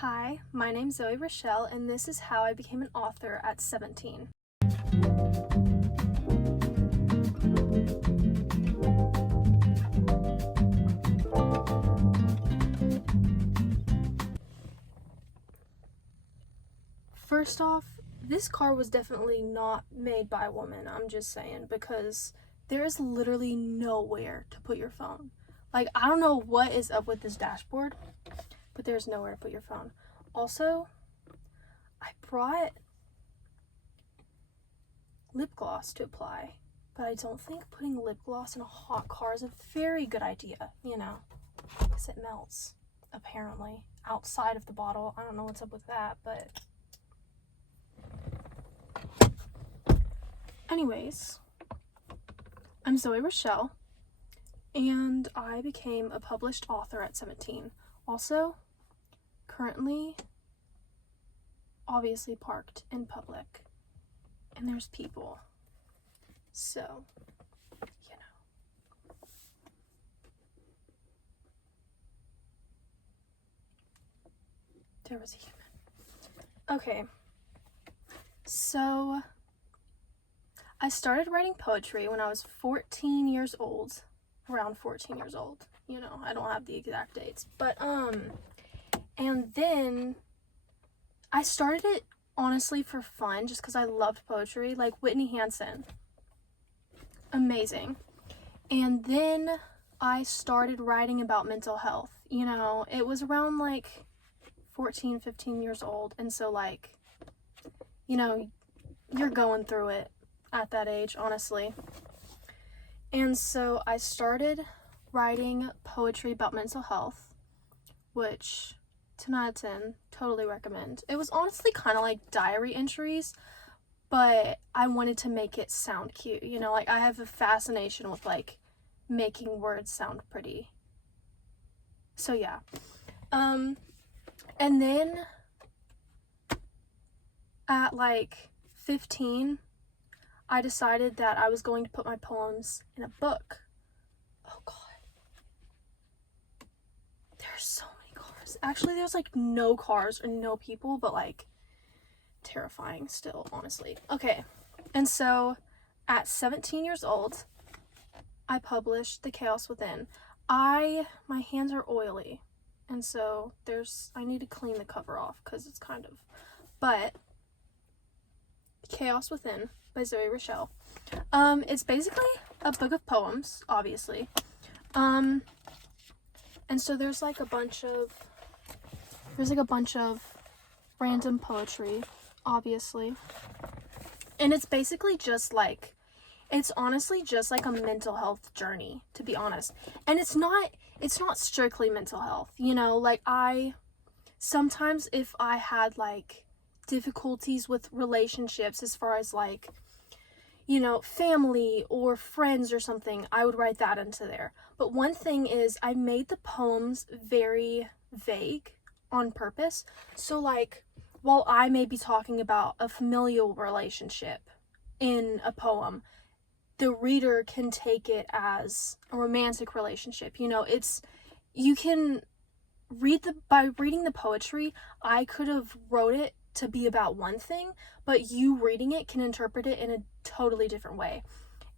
Hi, my name's Zoey Rachelle, and this is how I became an author at 17. First off, this car was definitely not made by a woman, I'm just saying, because there is literally nowhere to put your phone. Like, I don't know what is up with this dashboard, but there's nowhere to put your phone. Also, I brought lip gloss to apply, but I don't think putting lip gloss in a hot car is a very good idea, because it melts, apparently, outside of the bottle. I don't know what's up with that, but anyways, I'm Zoey Rachelle, and I became a published author at 17. Also, currently, obviously parked in public, and there's people, so, there was a human. Okay, so I started writing poetry when I was 14 years old, around 14 years old, I don't have the exact dates, but, and then I started it honestly for fun, just because I loved poetry, like Whitney Hansen, amazing, and then I started writing about mental health, it was around, 14, 15 years old, and so, you're going through it at that age, honestly. And so I started writing poetry about mental health, which 10 out of 10, totally recommend. It was honestly kind of like diary entries, but I wanted to make it sound cute, I have a fascination with making words sound pretty. So yeah. And then at 15, I decided that I was going to put my poems in a book. Oh god. There's so many cars. Actually, there's no cars or no people, but terrifying still, honestly. Okay. And so at 17 years old, I published The Chaos Within. My hands are oily, and so I need to clean the cover off because it's but Chaos Within by Zoey Rachelle. It's basically a book of poems, obviously. And so there's a bunch of random poetry, obviously. And it's basically just it's honestly just a mental health journey, to be honest. And it's not strictly mental health, sometimes if I had difficulties with relationships as far as family or friends or something, I would write that into there. But one thing is, I made the poems very vague on purpose. So while I may be talking about a familial relationship in a poem, the reader can take it as a romantic relationship. You can by reading the poetry, I could have wrote it to be about one thing, but you reading it can interpret it in a totally different way.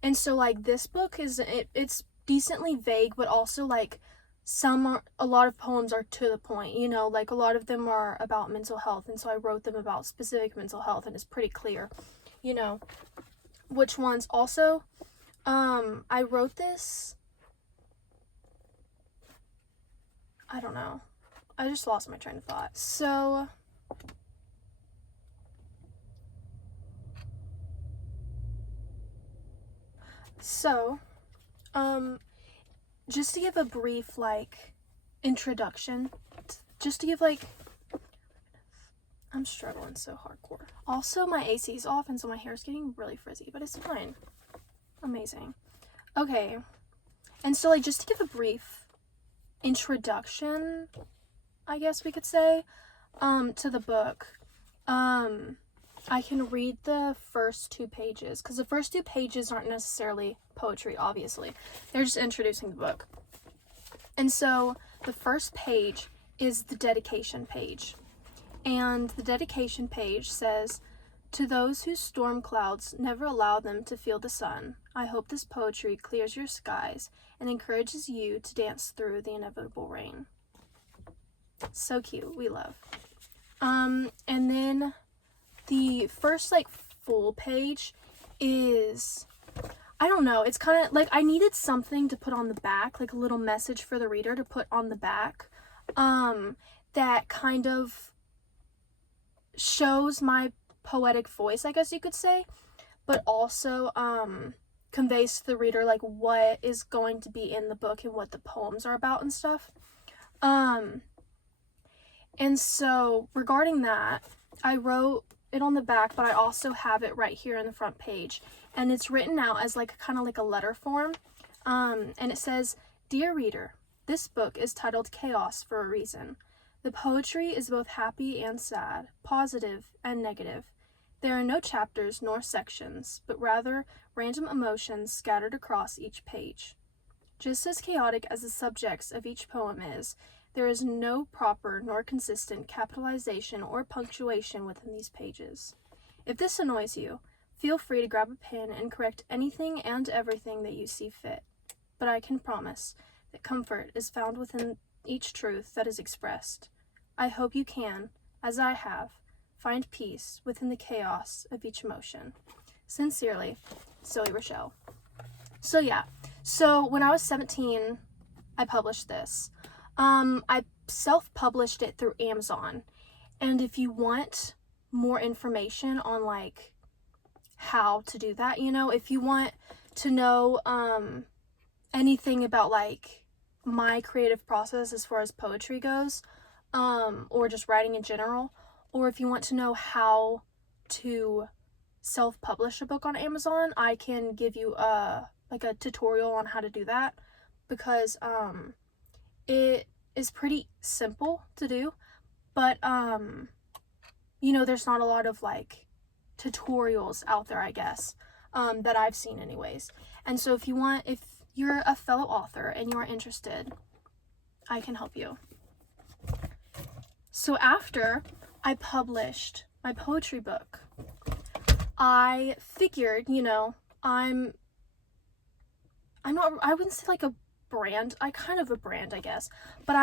And so this book it's decently vague, but also a lot of poems are to the point, a lot of them are about mental health, and so I wrote them about specific mental health, and it's pretty clear, which ones. Also, I wrote this, I don't know, I just lost my train of thought. So just to give a brief introduction, just to give I'm struggling so hardcore. Also, my AC is off, and so my hair is getting really frizzy, but it's fine. Amazing. Okay, and so just to give a brief introduction, I guess we could say, to the book, I can read the first 2 pages, because the first 2 pages aren't necessarily poetry, obviously. They're just introducing the book. And so the first page is the dedication page. And the dedication page says, "To those whose storm clouds never allow them to feel the sun, I hope this poetry clears your skies and encourages you to dance through the inevitable rain." So cute. We love. And then the first like full page is, I don't know, it's kind of like I needed something to put on the back, like a little message for the reader to put on the back, that kind of shows my poetic voice, I guess you could say, but also conveys to the reader like what is going to be in the book and what the poems are about and stuff. And so regarding that, I wrote it on the back, but I also have it right here in the front page, and it's written out as like kind of like a letter form. And it says, "Dear reader, this book is titled Chaos for a reason. The poetry is both happy and sad, positive and negative. There are no chapters nor sections, but rather random emotions scattered across each page. Just as chaotic as the subjects of each poem is, there is no proper nor consistent capitalization or punctuation within these pages. If this annoys you, feel free to grab a pen and correct anything and everything that you see fit. But I can promise that comfort is found within each truth that is expressed. I hope you can, as I have, find peace within the chaos of each emotion. Sincerely, Zoey Rachelle." So yeah, so when I was 17, I published this. I self-published it through Amazon, and if you want more information on like how to do that, you know, if you want to know anything about like my creative process as far as poetry goes, or just writing in general, or if you want to know how to self-publish a book on Amazon, I can give you a tutorial on how to do that, because it is pretty simple to do, but you know, there's not a lot of like tutorials out there, I guess, that I've seen anyways. And so if you're a fellow author and you're interested, I can help you. So after I published my poetry book, I figured, you know, I wouldn't say like a brand, I kind of a brand, I guess, but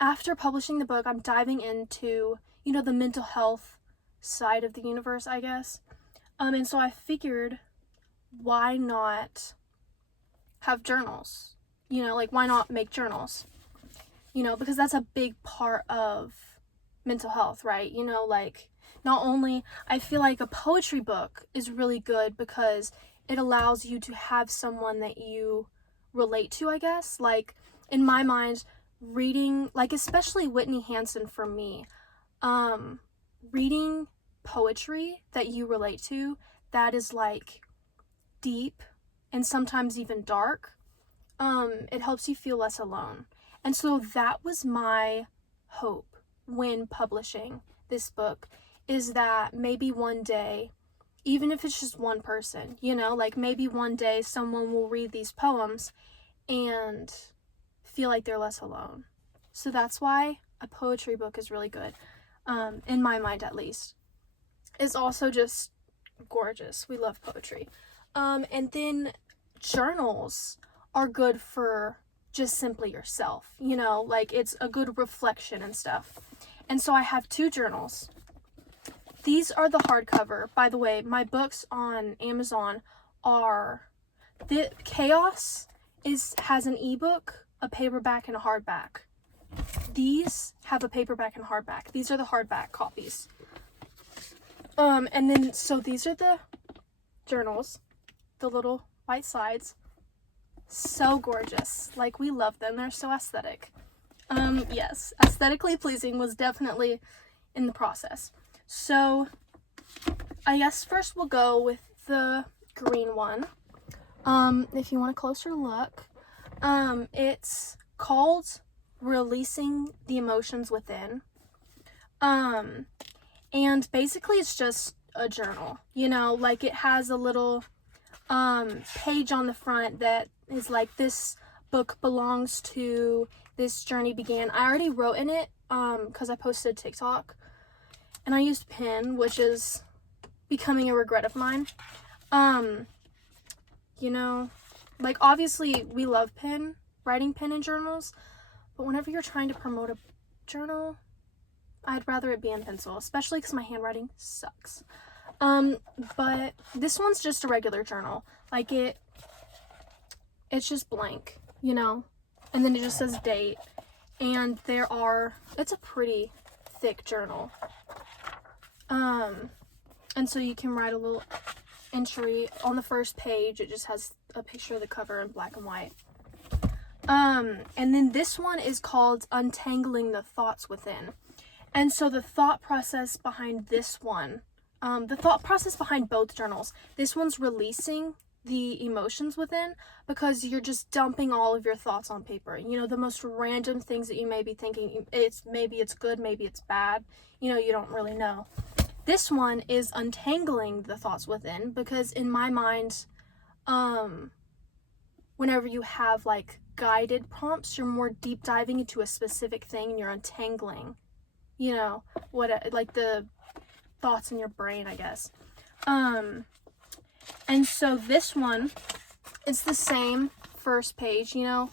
after publishing the book, I'm diving into, you know, the mental health side of the universe, I guess. And so I figured, why not have journals? You know, like, why not make journals? You know, because that's a big part of mental health, right? You know, like, not only, I feel like a poetry book is really good because it allows you to have someone that you relate to, I guess. Like, in my mind, reading, like, especially Whitney Hansen for me, reading poetry that you relate to, that is, like, deep and sometimes even dark, it helps you feel less alone. And so that was my hope when publishing this book, is that maybe one day, even if it's just one person, you know, like maybe one day someone will read these poems and feel like they're less alone. So that's why a poetry book is really good, in my mind at least. It's also just gorgeous. We love poetry. And then journals are good for just simply yourself, you know, like it's a good reflection and stuff. And so I have 2 journals. These are the hardcover. By the way, my books on Amazon are, the Chaos has an ebook, a paperback, and a hardback. These have a paperback and hardback. These are the hardback copies. And then, so these are the journals, the little white sides. So gorgeous. Like, we love them. They're so aesthetic. Yes, aesthetically pleasing was definitely in the process. So, I guess first we'll go with the green one. If you want a closer look, it's called Releasing the Emotions Within. And basically it's just a journal, you know, like it has a little, page on the front that is like, this book belongs to this journey began. I already wrote in it because I posted TikTok, and I used pen, which is becoming a regret of mine. You know, like, obviously we love writing pen in journals, but whenever you're trying to promote a journal, I'd rather it be in pencil, especially because my handwriting sucks. But this one's just a regular journal. Like, it's just blank, you know, and then it just says date, and it's a pretty thick journal. And so you can write a little entry on the first page. It just has a picture of the cover in black and white. And then this one is called Untangling the Thoughts Within. And so the thought process behind this one, the thought process behind both journals, this one's releasing the emotions within, because you're just dumping all of your thoughts on paper. You know, the most random things that you may be thinking. Maybe it's good, maybe it's bad. You know, you don't really know. This one is untangling the thoughts within, because in my mind, whenever you have like guided prompts, you're more deep diving into a specific thing, and you're untangling, you know, like the thoughts in your brain, I guess. And so this one, it's the same first page, you know,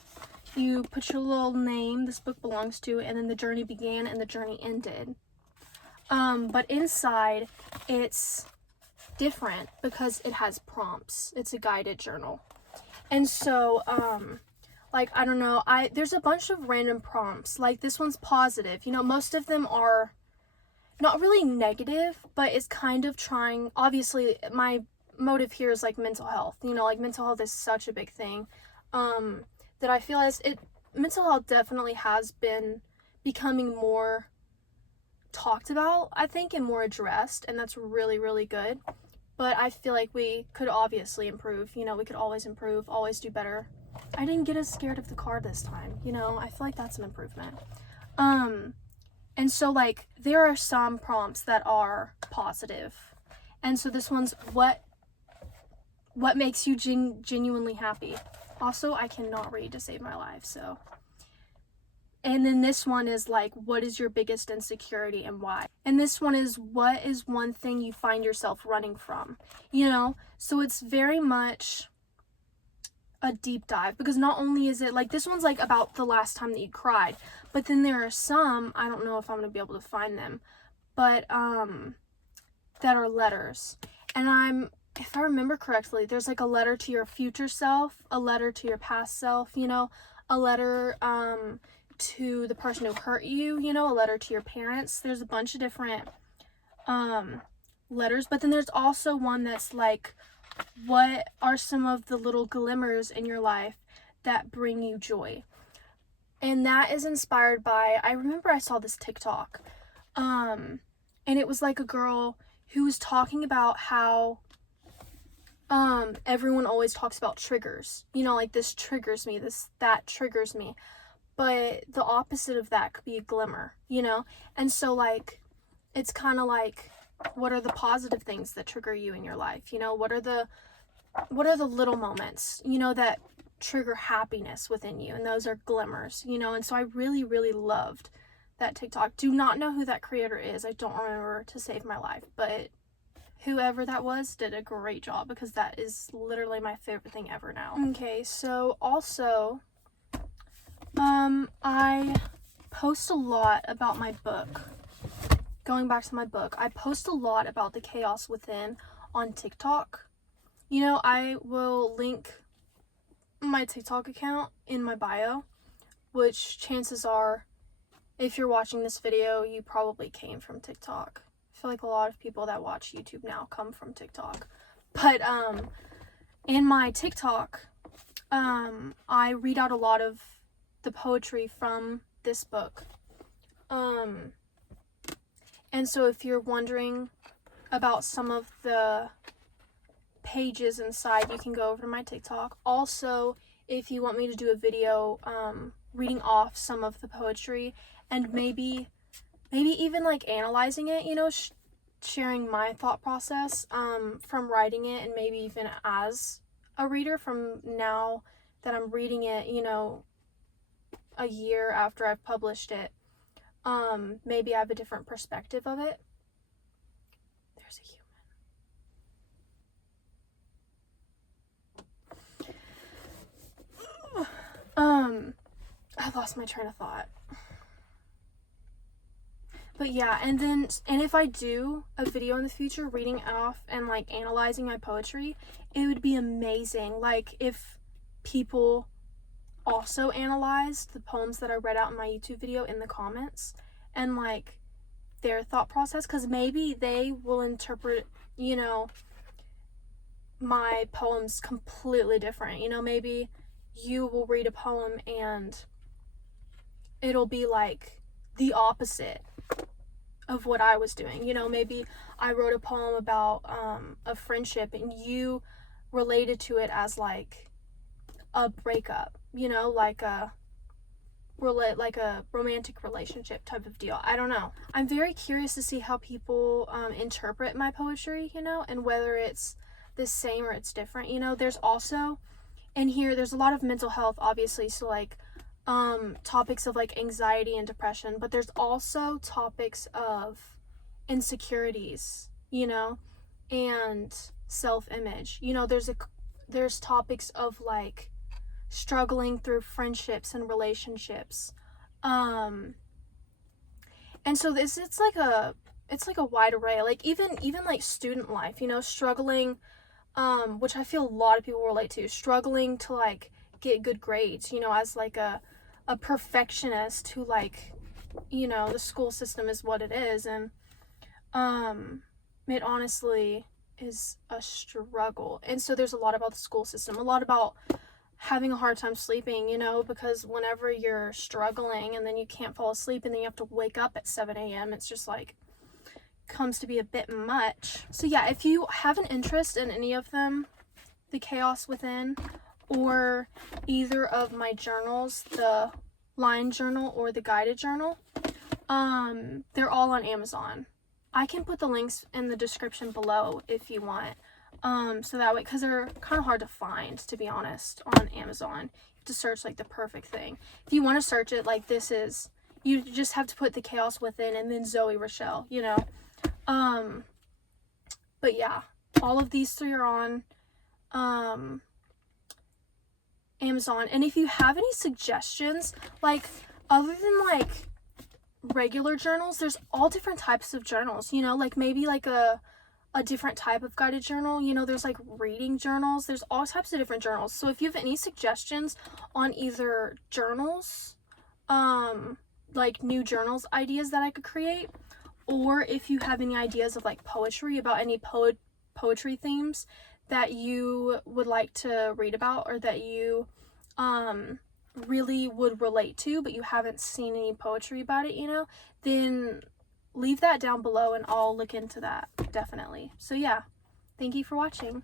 you put your little name this book belongs to, and then the journey began and the journey ended. But inside it's different because it has prompts. It's a guided journal. And so, like, I don't know, there's a bunch of random prompts. Like, this one's positive. You know, most of them are not really negative, but it's kind of trying, obviously, my motive here is, like, mental health. You know, like, mental health is such a big thing, that I feel mental health definitely has been becoming more talked about, I think, and more addressed, and that's really, really good. But I feel like we could obviously improve. You know, we could always improve, always do better. I didn't get as scared of the car this time, you know, I feel like that's an improvement. And so, like, there are some prompts that are positive, and so this one's what makes you genuinely happy. Also, I cannot read to save my life, so. And then this one is like, what is your biggest insecurity and why? And this one is, what is one thing you find yourself running from? You know, so it's very much a deep dive, because not only is it like, this one's like about the last time that you cried, but then there are some, I don't know if I'm gonna be able to find them, but that are letters. And if I remember correctly, there's like a letter to your future self, a letter to your past self, you know, a letter to the person who hurt you, you know, a letter to your parents. There's a bunch of different letters, but then there's also one that's like, what are some of the little glimmers in your life that bring you joy? And that is inspired by, I remember I saw this TikTok, and it was like a girl who was talking about how everyone always talks about triggers, you know, like, this triggers me, that triggers me, but the opposite of that could be a glimmer, you know. And so, like, it's kind of like, what are the positive things that trigger you in your life? You know, what are the little moments, you know, that trigger happiness within you? And those are glimmers, you know. And so I really, really loved that TikTok. Do not know who that creator is. I don't remember to save my life, but whoever that was did a great job, because that is literally my favorite thing ever now. Okay, so also, I post a lot about my book. Going back to my book, I post a lot about the chaos within on TikTok. You know, I will link my TikTok account in my bio, which chances are, if you're watching this video, you probably came from TikTok. I feel like a lot of people that watch YouTube now come from TikTok. But in my TikTok, I read out a lot of the poetry from this book. And so if you're wondering about some of the pages inside, you can go over to my TikTok. Also, if you want me to do a video reading off some of the poetry, and maybe even like analyzing it, you know, sharing my thought process from writing it, and maybe even as a reader from now that I'm reading it, you know, a year after I've published it, maybe I have a different perspective of it. There's a human. I lost my train of thought. But yeah, and if I do a video in the future reading off and like analyzing my poetry, it would be amazing. Like if people also analyzed the poems that I read out in my YouTube video in the comments and like their thought process, because maybe they will interpret, you know, my poems completely different. You know, maybe you will read a poem and it'll be like the opposite of what I was doing. You know, maybe I wrote a poem about a friendship and you related to it as like a breakup, you know, like a romantic relationship type of deal. I don't know. I'm very curious to see how people interpret my poetry, you know, and whether it's the same or it's different. You know, there's also in here, there's a lot of mental health, obviously, so like topics of like anxiety and depression, but there's also topics of insecurities, you know, and self-image. You know, there's topics of like struggling through friendships and relationships, and so it's like a wide array, like even like student life, you know, struggling, which I feel a lot of people relate to, struggling to like get good grades, you know, as like a perfectionist who, like, you know, the school system is what it is, and it honestly is a struggle. And so there's a lot about the school system, a lot about having a hard time sleeping, you know, because whenever you're struggling and then you can't fall asleep and then you have to wake up at 7 a.m., it's just like comes to be a bit much. So yeah, if you have an interest in any of them, The Chaos Within, or either of my journals, the line journal or the guided journal, they're all on Amazon. I can put the links in the description below if you want, so that way, because they're kind of hard to find, to be honest, on Amazon. You have to search like the perfect thing. If you want to search it, like this is, you just have to put The Chaos Within and then Zoey Rachelle, you know. But yeah, all of these three are on Amazon. And if you have any suggestions, like other than like regular journals, there's all different types of journals, you know, like maybe like a different type of guided journal, you know, there's like reading journals, there's all types of different journals. So if you have any suggestions on either journals, like new journals ideas that I could create, or if you have any ideas of like poetry, about any poetry themes that you would like to read about, or that you really would relate to but you haven't seen any poetry about it, you know, then leave that down below and I'll look into that, definitely. So yeah, thank you for watching.